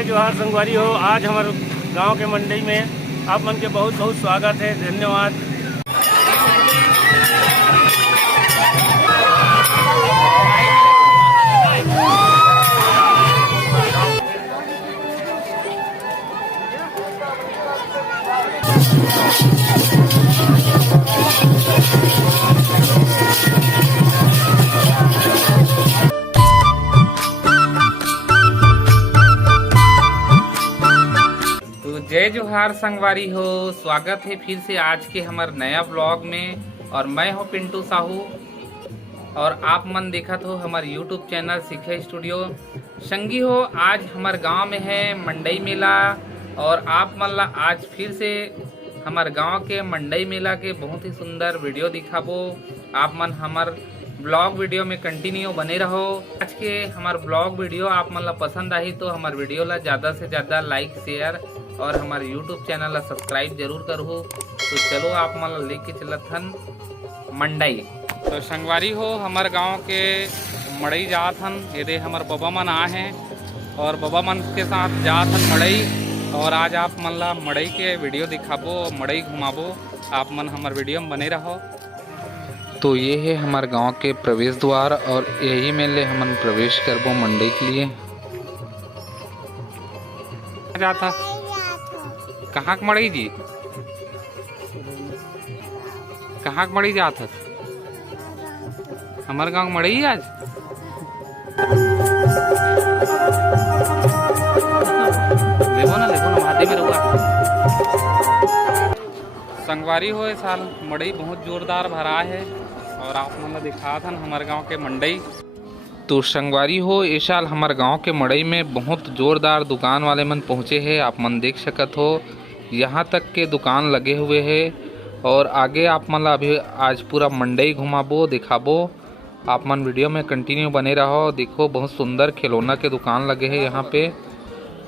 जय जोहार संगवारी हो। आज हमारे गांव के मंडी में आप मन के बहुत बहुत स्वागत है। धन्यवाद। जय जोहार संगवारी हो। स्वागत है फिर से आज के हमारे नया ब्लॉग में। और मैं हूँ पिंटू साहू और आप मन देखत हो हमारे यूट्यूब चैनल सीखे स्टूडियो। संगी हो, आज हमारे गांव में है मंडई मेला और आप मन ला आज फिर से हमारे गांव के मंडई मेला के बहुत ही सुंदर वीडियो दिखाबो। आप मन हमार ब्लॉग वीडियो में कंटिन्यू बने रहो। आज के हमारे ब्लॉग वीडियो आप मन ला पसंद आई तो हमारे वीडियो ला ज़्यादा से ज़्यादा लाइक शेयर और हमारे यूट्यूब चैनल ला सब्सक्राइब जरूर करो। तो चलो आप मन ला लेके चलत हन मंडई। तो संगवारी हो, हमारे गांव के मड़ई जात हन। ये हमारे बाबा मन आए हैं और बाबा मन के साथ जात हन मड़ई। और आज आप मन ला मड़ई के वीडियो दिखाबो और मड़ई घुमाबो। आप मन हमारे वीडियो में बने रहो। तो ये है हमारे गांव के प्रवेश द्वार और यही में ले हमन प्रवेश करबो मंडई के लिए। जाता कहाँ के मड़ई जी? कहाँ के मड़ई जात हस? हमारे गांव मड़ई आज लेबो ना भाती में रहुआ। संगवारी हो, साल मड़ई बहुत जोरदार भरा है और आप मन दिखा था हमारे गांव के मंडई। तो संगवारी हो, इस साल हमारे गांव के मड़ई में बहुत जोरदार दुकान वाले मन पहुँचे हैं। आप मन देख सकत हो, यहाँ तक के दुकान लगे हुए हैं। और आगे आप मन अभी आज पूरा मंडई घुमाबो दिखाबो। आप मन वीडियो में कंटिन्यू बने रहो। देखो बहुत सुंदर खिलौना के दुकान लगे हैं यहाँ पे।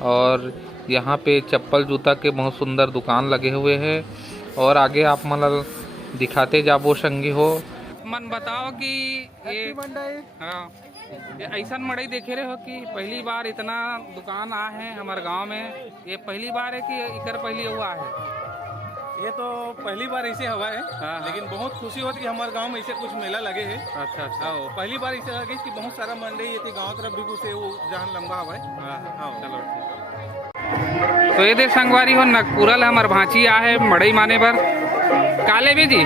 और यहाँ पे चप्पल जूता के बहुत सुंदर दुकान लगे हुए हैं। और आगे आप मन दिखाते जाबो संगी हो। मन बताओ कि ये हाँ, ये ऐसा मड़ई देखे रहे हो कि पहली बार इतना दुकान आए हैं हमारे गांव में? ये पहली बार है कि इकर पहली हुआ है? ये तो पहली बार ऐसे हवा है। हाँ। लेकिन बहुत खुशी होती कि हमारे गांव में ऐसे कुछ मेला लगे है। अच्छा अच्छा। हाँ, पहली बार ऐसे लगे कि बहुत सारा मंडई ये गाँव तरफ भी से वो जहाँ लंबा हवा है। हाँ, चलो ठीक। तो ये दे संगवारी हो, नकपुरल हमार भांची आ है मड़ई माने पर। काले भी जी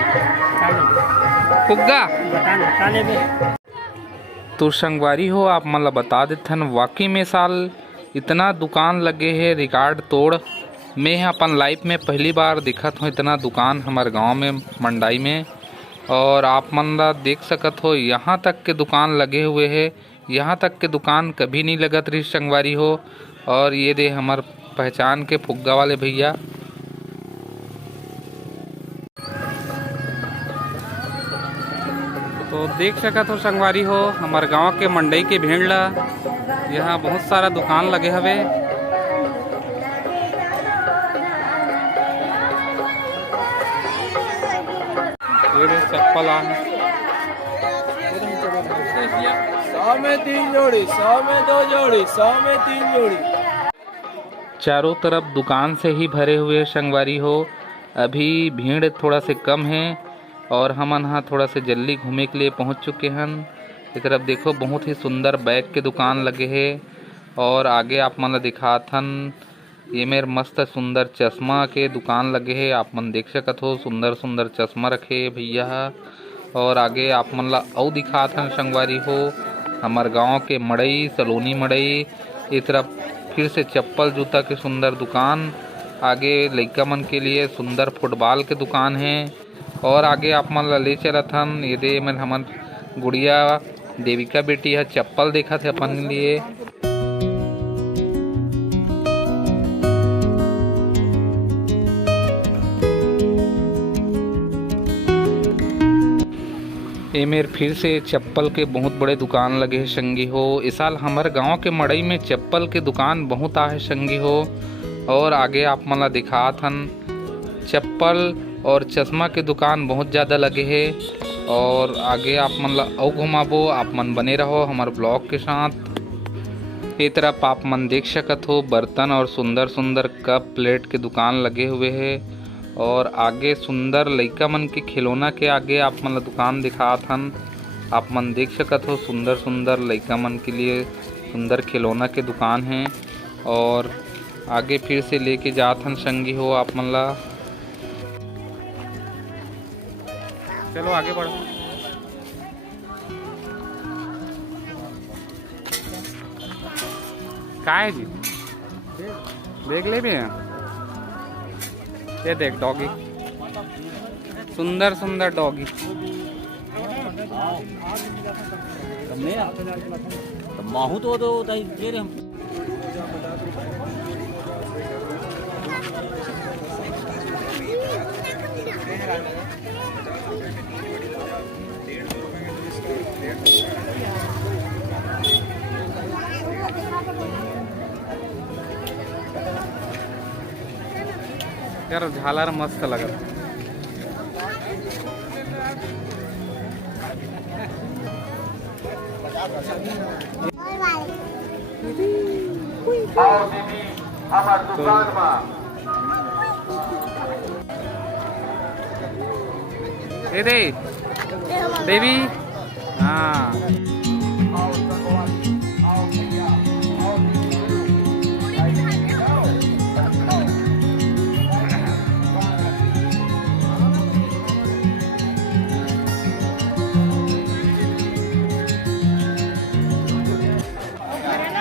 फुग्गा काले भी। तो संगवारी हो, आप मतलब बता देथन वाकई में साल इतना दुकान लगे है रिकॉर्ड तोड़। मैं अपन लाइफ में पहली बार दिखत हूँ इतना दुकान हमारे गांव में मंडई में। और आप मन देख सकत हो, यहाँ तक के दुकान लगे हुए हैं। यहाँ तक के दुकान कभी नहीं लगत रही संगवारी हो। और ये दे हमार पहचान के फुग्गा वाले भैया। तो देख सकत हो संगवारी हो, हमारे गांव के मंडई के भीड़ ला यहाँ बहुत सारा दुकान लगे हवे। ये चप्पल आ 100 में 3 जोड़ी, 100 में 2 जोड़ी, 100 में 3 जोड़ी। चारों तरफ दुकान से ही भरे हुए संगवारी हो। अभी भीड़ थोड़ा से कम है और हमन यहाँ थोड़ा से जल्दी घूमे के लिए पहुँच चुके हैं। इस तरफ देखो बहुत ही सुंदर बैग के दुकान लगे हैं। और आगे आप मन दिखाथन ये मेरे मस्त सुंदर चश्मा के दुकान लगे हैं। आप मन देख सकत हो, सुंदर सुंदर चश्मा रखे भैया। और आगे आप मन ला और दिखाथन संगवारी हो हमारे गांव के मड़ई सलोनी मड़ई। इस तरफ फिर से चप्पल जूता के सुंदर दुकान। आगे लइका मन के लिए सुंदर फुटबॉल के दुकान है। और आगे आप मन ला ले चलत हन ये दे मन हमन गुड़िया देविका बेटी है चप्पल देखा थे अपन लिए। ये मेरे फिर से चप्पल के बहुत बड़े दुकान लगे हैं संगी हो। इस साल हमारे गांव के मड़ई में चप्पल के दुकान बहुत आ है संगी हो। और आगे आप मन दिखात हन चप्पल और चश्मा के दुकान बहुत ज़्यादा लगे हैं। और आगे आप मन ला घुमाबो। आप मन बने रहो हमारे ब्लॉग के साथ। ये तरफ आप मन देख सकत हो बर्तन और सुंदर सुंदर कप प्लेट के दुकान लगे हुए है। और आगे सुंदर लइका मन के खिलौना के आगे आप मन ला दुकान दिखात हन। आप मन देख सकत हो सुंदर सुंदर लइका मन के लिए सुंदर खिलौना के दुकान है। और आगे फिर से लेके जात हन संगी हो आप मन ला। चलो आगे बढ़ो। का है जी देख ले भी है। ये देख डॉगी सुंदर सुंदर डॉगी। माहू तो दे रहे हम। यार झालर मस्त लगत। दे देवी हाँ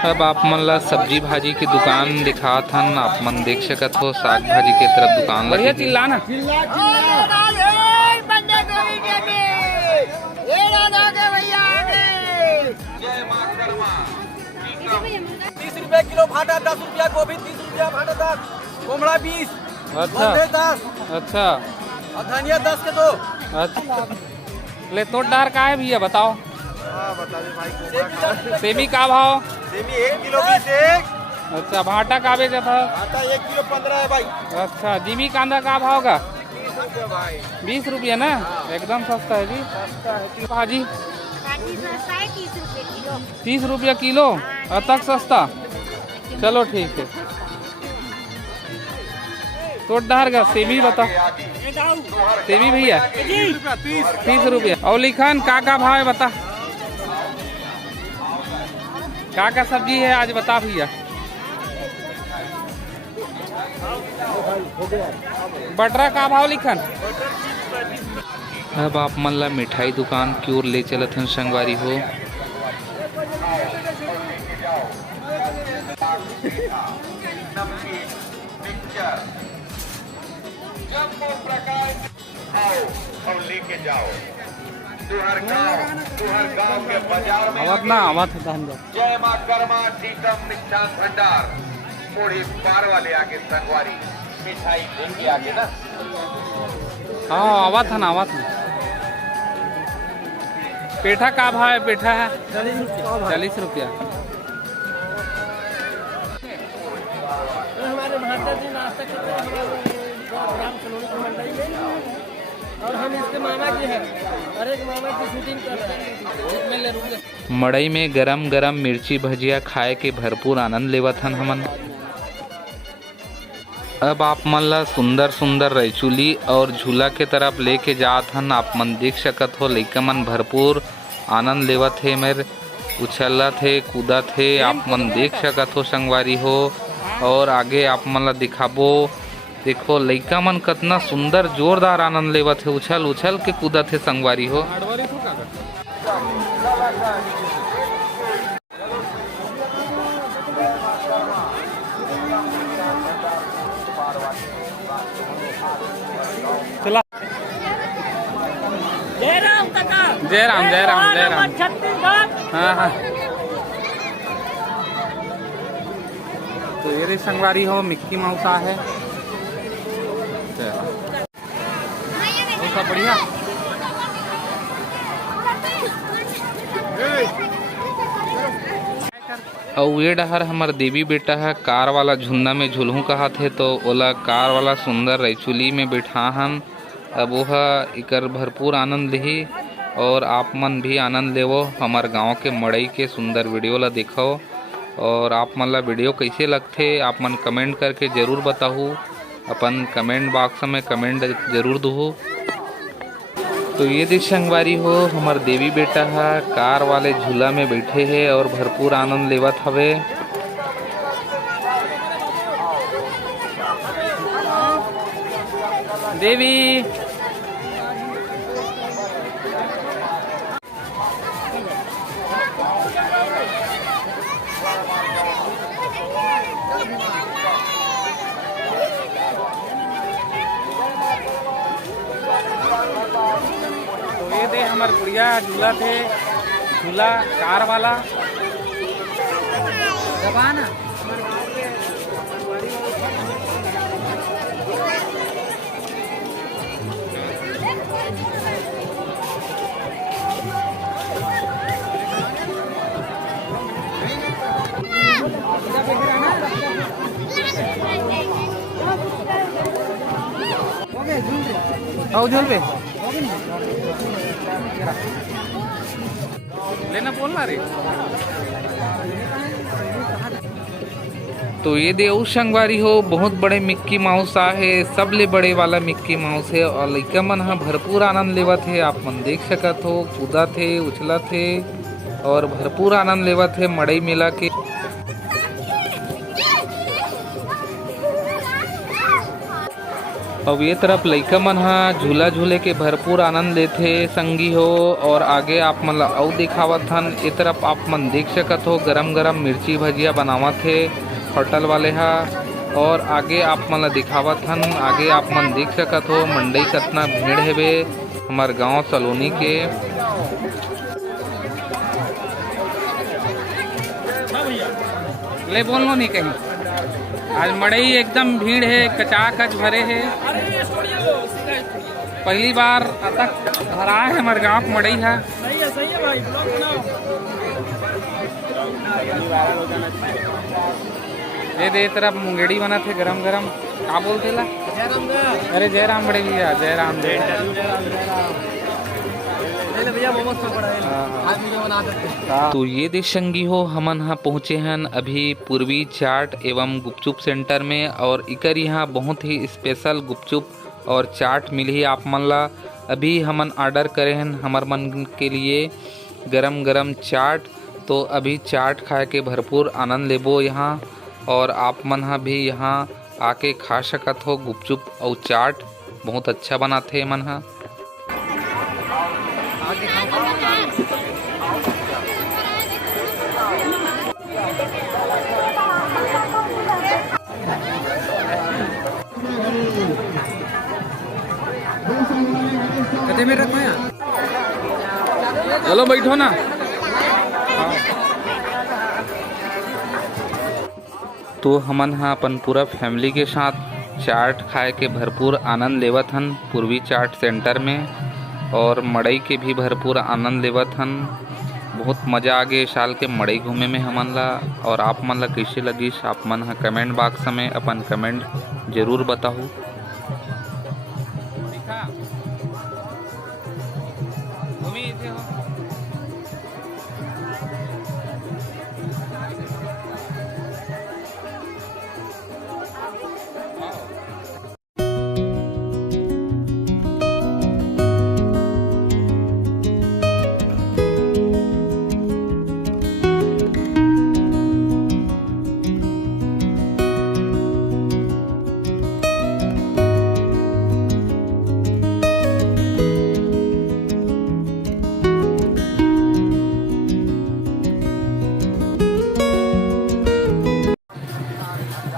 अब आप मन ला सब्जी भाजी की दुकान दिखात हन। आप मन देख सकत हो साग भाजी के तरफ दुकान बढ़िया चिल्लाना। 30 रुपया किलो भाटा, 10 रुपया गोभी, 30 रुपया भाटा 10, कोमड़ा 20, अच्छा 10, अच्छा और धनिया 10 के 2। अच्छा ले तो डार का है भैया बताओ। बता दे भाई। सेमी का भाव? सेमी 1 किलो 20 एक। अच्छा भाटा का बेचा था? भाटा 1 किलो 15 है भाई। अच्छा जिमी कांदा का भाव का? 20 रुपया भाई। 20 रुपया ना एकदम सस्ता है जी। भाजी 30 रुपया किलो तक सस्ता। चलो ठीक है तो डार का सेमी बता। सेमी भैया 30 रुपया। और लिखन का भाव है बता। का सब्जी है आज बता भैया। बटरा का भाव लिखन। अब आप मन ला मिठाई दुकान की ओर ले चलत हन संगवारी हो। लेके जाओ तुहर गाँव के बाजार में आवत ना आवत जय माँ कर्मा टीकम मिष्ठान भंडार थोड़ी पार वाले आगे संगवारी मिठाई लेके आगे ना। हाँ आवत है ना आवत है। पेठा का भाव है? पेठा है 40 रुपया। हमारे भाटा जी नाश्ता करते हैं राम कॉलोनी की मंडई में, और हम इसके मामा जी हैं और एक मामा की शूटिंग कर रहे हैं। मड़ई में गरम गरम मिर्ची भजिया खाए के भरपूर आनंद लेवत हन हमन। अब आप मन ला सुंदर सुंदर रैचुली और झूला के तरफ लेके जात हन। आप मन देख सकत हो लइका मन भरपूर आनंद लेवत है। मेरे उछलत है कूदत है। आप मन देख सकत हो संगवारी हो। और आगे आप मन ला दिखाबो देखो लइका मन कितना सुंदर जोरदार आनंद लेवत है। उछल उछल के कूदत है संगवारी हो। जय राम काका। जय राम जय राम जय राम। छत्तीसगढ़। हाँ हाँ तो ये संगवारी हो मिक्की मौसा है। सब बढ़िया। और ये डहर हमार देवी बेटा है कार वाला झुंदा में झुलहू कहा थे तो ओला कार वाला सुंदर रैचुली में बैठा हन। अब वह इकर भरपूर आनंद लिही और आप मन भी आनंद लेवो। हमार गांव के मड़ई के सुंदर वीडियो ला देखो और आप मन ला वीडियो कैसे लगथे आप मन कमेंट करके ज़रूर बताहू। अपन कमेंट बॉक्स में कमेंट ज़रूर दहू। तो ये देख संगवारी हो हमार देवी बेटा है कार वाले झूला में बैठे है और भरपूर आनंद लेवत हवे। देवी तो ये दे हमार गुड़िया झूला थे, झूला कार वाला दबाना। आओ झूल पे लेना बोलना रे। तो ये देव संगवारी हो बहुत बड़े मिक्की माउस आ है, सबले बड़े वाला मिक्की माउस है और लइका मन हा भरपूर आनंद लेवत है। आप मन देख सकत हो कूदा थे उछला थे और भरपूर आनंद लेवत है मड़ई मेला के। अब ये तरफ लइका मन हा झूला झूले के भरपूर आनंद लेथे संगी हो। और आगे आप मन ला अउ दिखावत हन ये तरफ आप मन देख सकत हो गरम गरम मिर्ची भजिया बनावत थे होटल वाले हा। और आगे आप मन ला दिखावत हन आगे आप मन देख सकत हो मंडई कतना भीड़ हेवे हमार गांव सलोनी के। ले बोलो नहीं कहीं आज मड़ई एकदम भीड़ है कचाकच भरे है। पहली बार तक भरा है हमारे गांव की मड़ई है। सही है भाई ब्लॉग बनाओ। ये दे तरफ मुंगेड़ी बना थे गरम गरम का बोलते ला अरे जयराम बड़े भैया जयराम भैया मोमोज तो बड़ा है आज वीडियो बना देते। तो ये देख संगी हो हमन यहाँ पहुँचे हैं अभी पूर्वी चाट एवं गुपचुप सेंटर में और इकर यहाँ बहुत ही स्पेशल गुपचुप और चाट मिली आप मन ला। अभी हमन ऑर्डर करे हैं हमार मन के लिए गरम गरम चाट। तो अभी चाट खाए के भरपूर आनंद लेबो यहाँ और आप मन भी यहाँ आके खा सकत हो गुपचुप और चाट बहुत अच्छा बनाते मन हा। कदे में रखो यहाँ चलो बैठो ना। तो हमन हा अपन पूरा फैमिली के साथ चाट खाए के भरपूर आनंद लेवत हन पूर्वी चाट सेंटर में और मड़ई के भी भरपूर आनंद लेवत हन। बहुत मज़ा आ गए साल के मड़ई घूमे में हमन ला। और आप मन ला कैसे लगिस आप मन हा कमेंट बॉक्स में अपन कमेंट जरूर बताओ।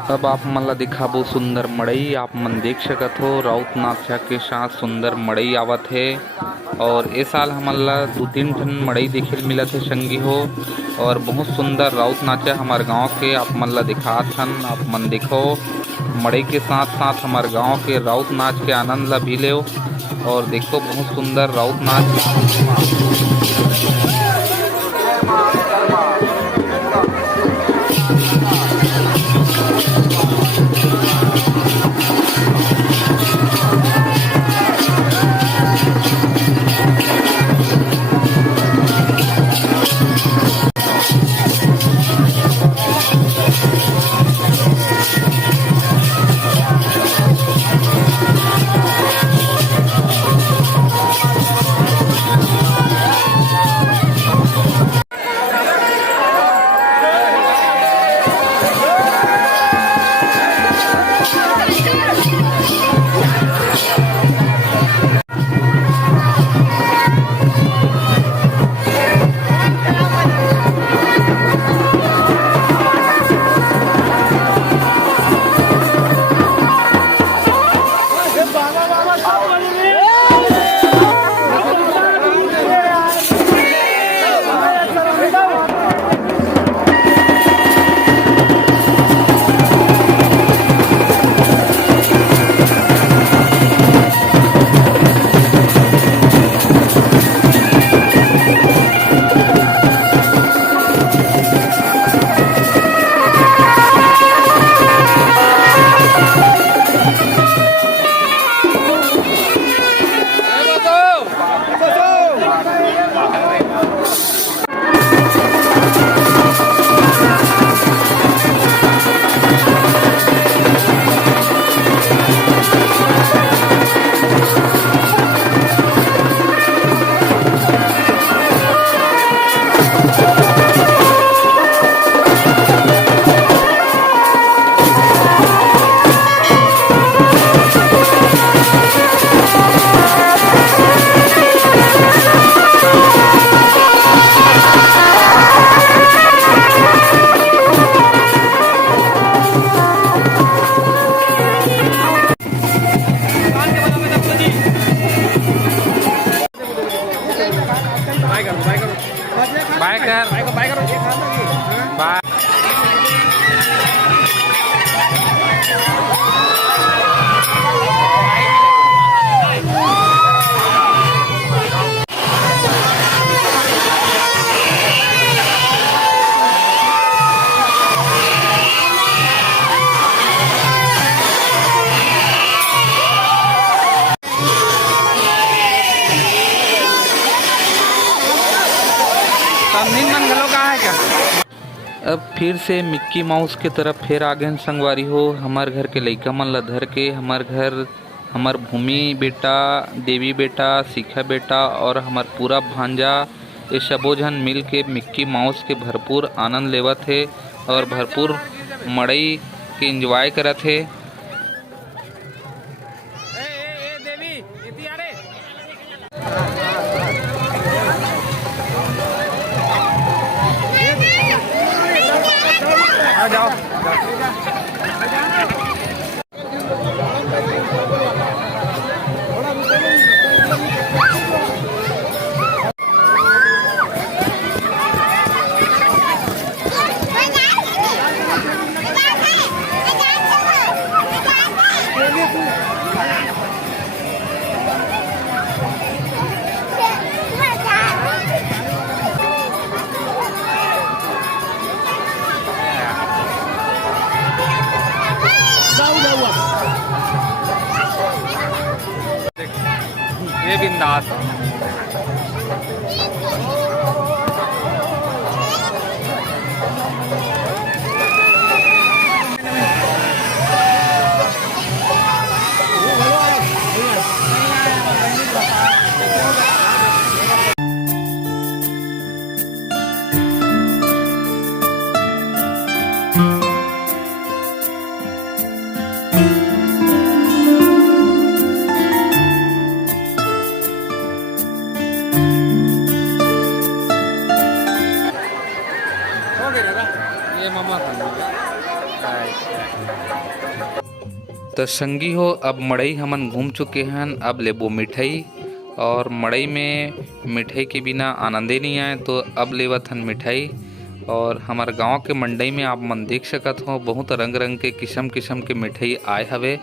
अब आप मन ला दिखाबो सुंदर मड़ई। आप मन देख सकत हो राउत नाचा के साथ सुंदर मड़ई आवत है। और ए साल हमन ला 2-3 ठन मड़ई देखे मिलत है संगी हो। और बहुत सुंदर राउत नाचा हमार गांव के आप मन ला दिखात हन। आप मन देखो मड़ई के साथ साथ हमार गांव के राउत नाच के आनंद ला भी ले। और देखो बहुत सुंदर राउत नाच। अब फिर से मिक्की माउस के तरफ फिर आ गए संगवारी हो। हमार घर के लइका मन ला धर के हमार भूमि बेटा, देवी बेटा, शिखा बेटा और हमार पूरा भांजा ये सबो झन मिल के मिक्की माउस के भरपूर आनंद लेवत है और भरपूर मड़ई के एंजॉय करत है। ये बिंदास तो संगी हो, अब मड़ई हमन घूम चुके हैं। अब लेबो मिठाई और मड़ई में मिठाई के बिना आनंदे नहीं आए, तो अब लेवत हन मिठाई। और हमार गांव के मंडई में आप मन देख सकत हो बहुत रंग रंग के किस्म किस्म के मिठाई आए हवे।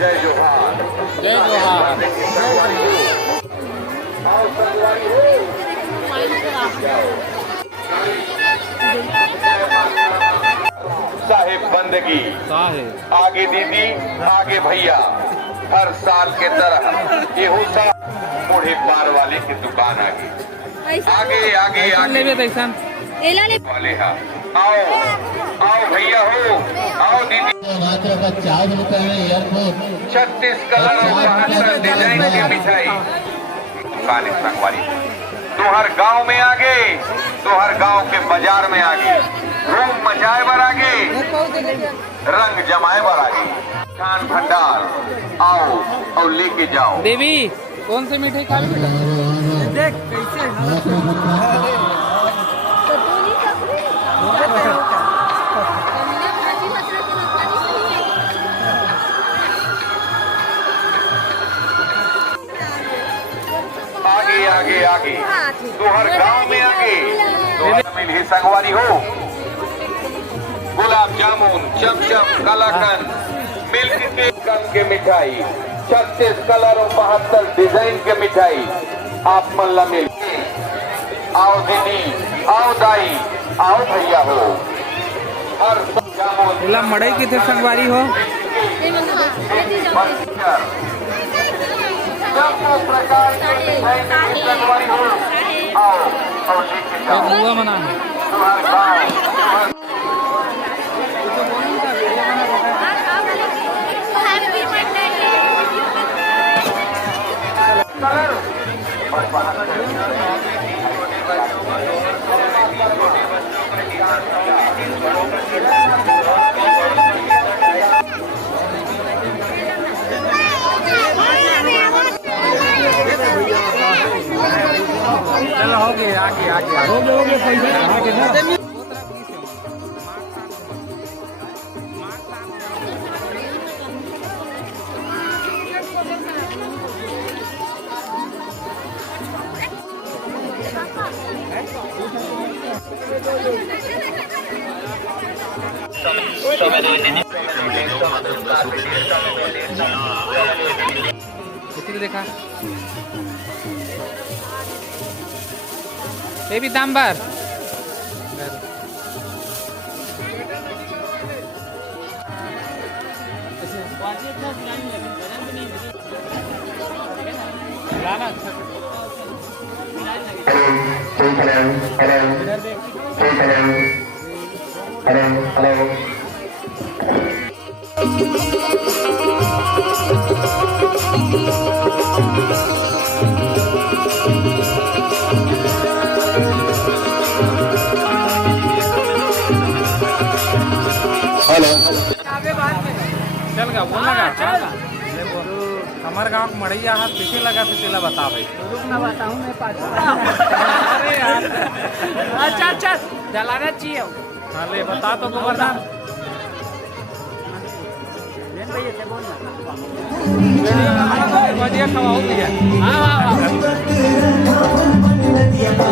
जय जोहार, जय जोहार। साहिब बंदगी, आगे दीदी आगे भैया, हर साल के तरह येहू साल बूढ़े पार वाले की दुकान आगे आगे आगे आगे वाले हा। आओ आओ भैया हो, आओ दीदी। 36 कलर और 72 डिजाइन की मिठाई संगवारी तोहर गांव में आगे, तोहर गांव के बाजार में आगे, धूम मचाए बर आगे, रंग जमाए बर आगे। खान भंडार आओ और लेके जाओ। देवी कौन सी मिठाई खा रही बेटा? देख कैसे आगे आगे आगे तोहर गांव में आगे, तोहर मिल ही संगवारी हो। गुलाब जामुन, चमचम, कलाकंद, मिल्क केक के मिठाई, 36 कलर और 72 डिजाइन के मिठाई आप मन ला मिल। आओ दीदी, आओ दाई, आओ भैया हो। हर जामुन मड़ई कितने संगवारी हो? सब प्रकार के मिठाई की संगवारी हो। आओ और लेके जाओ। मना तुम्हारे गाँव चलो हो गया, आगे आगे हो गए पैसा आगे ना। किती देखा ये भी दाम बार चल गा बोल लगा हमारे गाँव मड़ैया हाथ पीछे लगा तो तेला बता भाई रुकना बताऊँ मैं अरे यार अच्छा अच्छा जलाना चाहिए हाँ ले बता तो गोवर्धन भैया से बोलना बढ़िया खवाओ भैया हाँ हाँ हाँ